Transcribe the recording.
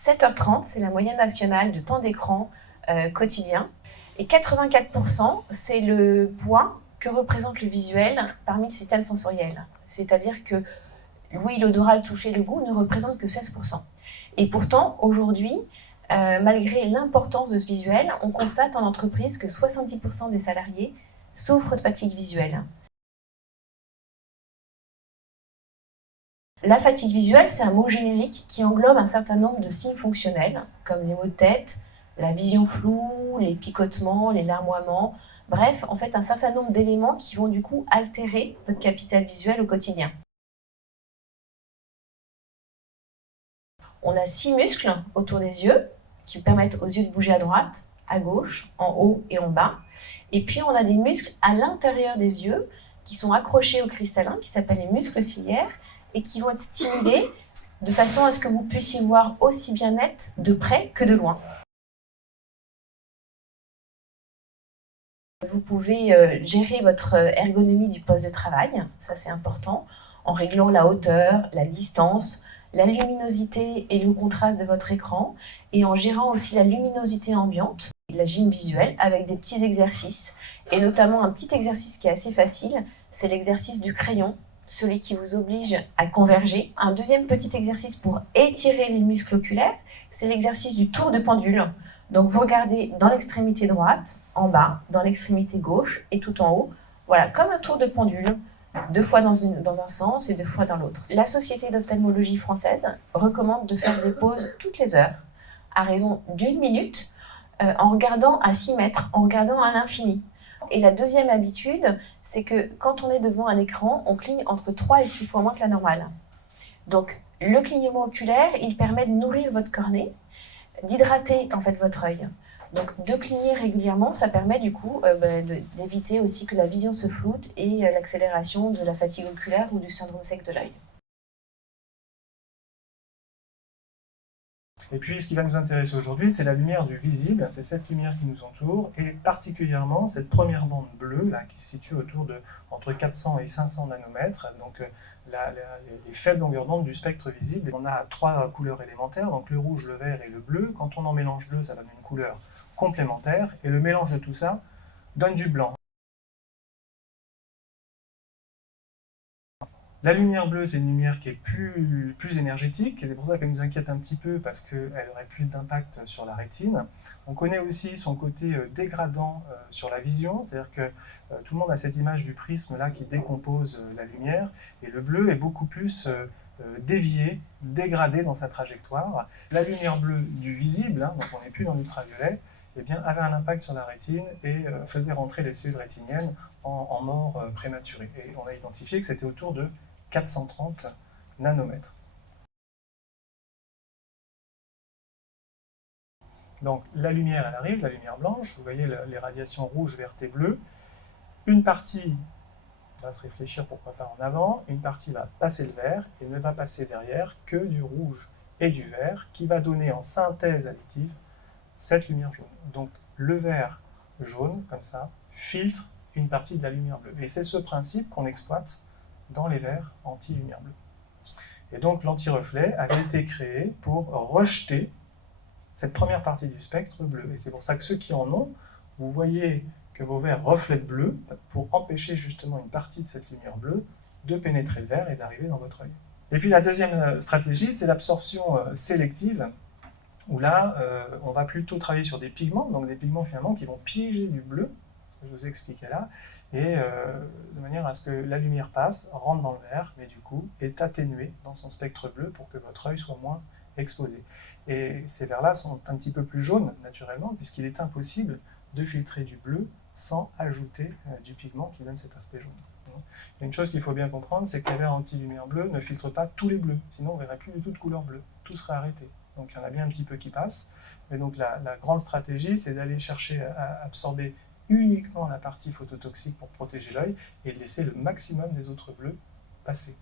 7h30, c'est la moyenne nationale de temps d'écran quotidien. Et 84%, c'est le poids que représente le visuel parmi le système sensoriel. C'est-à-dire que l'ouïe, l'odorat, le toucher, le goût ne représentent que 16%. Et pourtant, aujourd'hui, malgré l'importance de ce visuel, on constate en entreprise que 70% des salariés souffrent de fatigue visuelle. La fatigue visuelle, c'est un mot générique qui englobe un certain nombre de signes fonctionnels, comme les maux de tête, la vision floue, les picotements, les larmoiements, bref, en fait, un certain nombre d'éléments qui vont du coup altérer votre capital visuel au quotidien. On a 6 muscles autour des yeux qui permettent aux yeux de bouger à droite, à gauche, en haut et en bas. Et puis, on a des muscles à l'intérieur des yeux qui sont accrochés au cristallin, qui s'appellent les muscles ciliaires, et qui vont être stimulés de façon à ce que vous puissiez voir aussi bien net de près que de loin. Vous pouvez gérer votre ergonomie du poste de travail, ça c'est important, en réglant la hauteur, la distance, la luminosité et le contraste de votre écran, et en gérant aussi la luminosité ambiante, la gym visuelle, avec des petits exercices, et notamment un petit exercice qui est assez facile, c'est l'exercice du crayon, celui qui vous oblige à converger. Un deuxième petit exercice pour étirer les muscles oculaires, c'est l'exercice du tour de pendule. Donc vous regardez dans l'extrémité droite, en bas, dans l'extrémité gauche et tout en haut. Voilà, comme un tour de pendule, 2 fois dans un sens et 2 fois dans l'autre. La Société d'ophtalmologie française recommande de faire des pauses toutes les heures, à raison d'1 minute, en regardant à 6 mètres, en regardant à l'infini. Et la deuxième habitude, c'est que quand on est devant un écran, on cligne entre 3 et 6 fois moins que la normale. Donc le clignement oculaire, il permet de nourrir votre cornée, d'hydrater en fait votre œil. Donc de cligner régulièrement, ça permet du coup d'éviter aussi que la vision se floute et l'accélération de la fatigue oculaire ou du syndrome sec de l'œil. Et puis, ce qui va nous intéresser aujourd'hui, c'est la lumière du visible, c'est cette lumière qui nous entoure, et particulièrement cette première bande bleue, là, qui se situe autour de entre 400 et 500 nanomètres, donc les faibles longueurs d'onde du spectre visible. On a 3 couleurs élémentaires, donc le rouge, le vert et le bleu. Quand on en mélange 2, ça donne une couleur complémentaire, et le mélange de tout ça donne du blanc. La lumière bleue, c'est une lumière qui est plus énergétique, et c'est pour ça qu'elle nous inquiète un petit peu, parce qu'elle aurait plus d'impact sur la rétine. On connaît aussi son côté dégradant sur la vision, c'est-à-dire que tout le monde a cette image du prisme là qui décompose la lumière, et le bleu est beaucoup plus dévié, dégradé dans sa trajectoire. La lumière bleue du visible, hein, donc on n'est plus dans l'ultraviolet, eh bien, avait un impact sur la rétine et faisait rentrer les cellules rétiniennes en mort prématurée. Et on a identifié que c'était autour de 430 nanomètres. Donc la lumière, elle arrive, la lumière blanche, vous voyez les radiations rouges, vertes et bleues. Une partie va se réfléchir pourquoi pas en avant, une partie va passer le vert et ne va passer derrière que du rouge et du vert qui va donner en synthèse additive cette lumière jaune. Donc le vert jaune, comme ça, filtre une partie de la lumière bleue. Et c'est ce principe qu'on exploite dans les verres anti-lumière bleue. Et donc l'anti-reflet avait été créé pour rejeter cette première partie du spectre bleu. Et c'est pour ça que ceux qui en ont, vous voyez que vos verres reflètent bleu pour empêcher justement une partie de cette lumière bleue de pénétrer le verre et d'arriver dans votre œil. Et puis la deuxième stratégie, c'est l'absorption sélective, où là, on va plutôt travailler sur des pigments, donc des pigments finalement qui vont piéger du bleu, que je vous ai expliqué là, et de manière à ce que la lumière passe, rentre dans le verre, mais du coup est atténuée dans son spectre bleu pour que votre œil soit moins exposé. Et ces verres-là sont un petit peu plus jaunes naturellement, puisqu'il est impossible de filtrer du bleu sans ajouter du pigment qui donne cet aspect jaune. Il y a une chose qu'il faut bien comprendre, c'est que les verres anti-lumière bleue ne filtrent pas tous les bleus, sinon on ne verrait plus du tout de couleur bleue, tout serait arrêté. Donc il y en a bien un petit peu qui passent, mais donc la grande stratégie, c'est d'aller chercher à absorber uniquement la partie phototoxique pour protéger l'œil et de laisser le maximum des autres bleus passer.